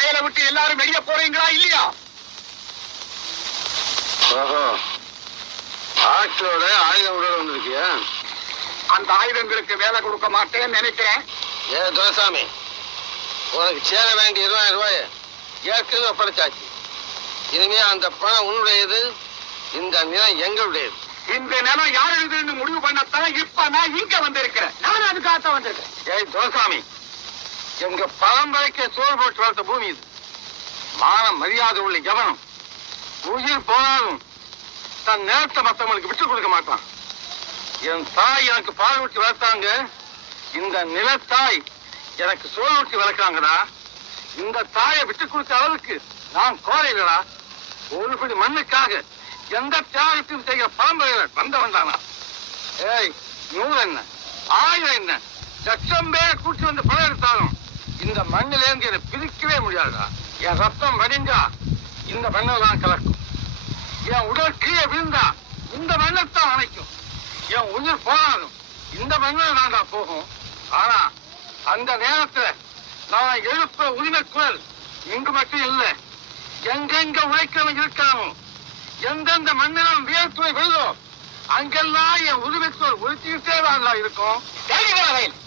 வயலை விட்டு எல்லாரும் வெளியே போறீங்களா இல்லையா? ஆட்டோட ஆயுதம் உடல் வந்திருக்கியா? அந்த ஆயுதங்களுக்கு வேலை கொடுக்க மாட்டேன்னு நினைக்கிறேன். துரைசாமி, உனக்கு சேர வேண்டிய 20,000 ரூபாய் ஏற்கனவே ஒப்படைச்சாச்சு. இனிமே அந்த பணம் உன்னுடையது, இந்த நிலம் எங்களுடையது. இந்த நிலம் யாருன்னு முடிவு பண்ணத்தான் இப்ப நான் இங்க வந்திருக்கிறேன். நான் அதுக்காகத்தான் வந்திருக்கேன். துரைசாமி, எங்க பரம்பரைக்கு சோறு போட்டு வளர்த்த பூமி இது. மானம் மரியாதை உள்ள எவனும் உயிர் போனாலும் தன் நேரத்தை மற்றவங்களுக்கு விட்டுக் கொடுக்க மாட்டான். என் தாய் எனக்கு பால் ஊற்றி வளர்த்தாங்க, இந்த நிலத்தாய் எனக்கு சோறு ஊற்றி வளர்க்காங்கடா. இந்த தாயை விட்டுக் கொடுத்த அளவுக்கு நான் கோரையிலடா. ஒரு பிடி மண்ணுக்காக எந்த தியாகத்தையும் செய்கிற பரம்பரையில வந்தவன் தானா? ஏய், 100 என்ன 1000 என்ன லட்சம் பேரை கூட்டி வந்து பணம் எடுத்தாலும் இந்த மண்ணிலேருந்து என்னை பிரிக்கவே முடியாதுடா. என் ரத்தம் வடிஞ்சா இந்த மண்ணில் தான் கலக்கும். என் உடல் கீழே விழுந்தா இந்த மண்ணைத்தான் அணைக்கும். என் உயிர் போனாலும் இந்த மண்ணில் தான்டா போகும். ஆனா அந்த நேரத்துல நான் எழுப்புற உரிமை குரல் இங்கு மட்டும் இல்லை, எங்கெங்க உழைக்கிறவன் இருக்கானோ, எந்தெந்த மண்ணிலும் வியர்த்துறை விழுதோ அங்கெல்லாம் என் உரிமை குரல் உழைச்சிக்கிட்டே தான் இருக்கும்.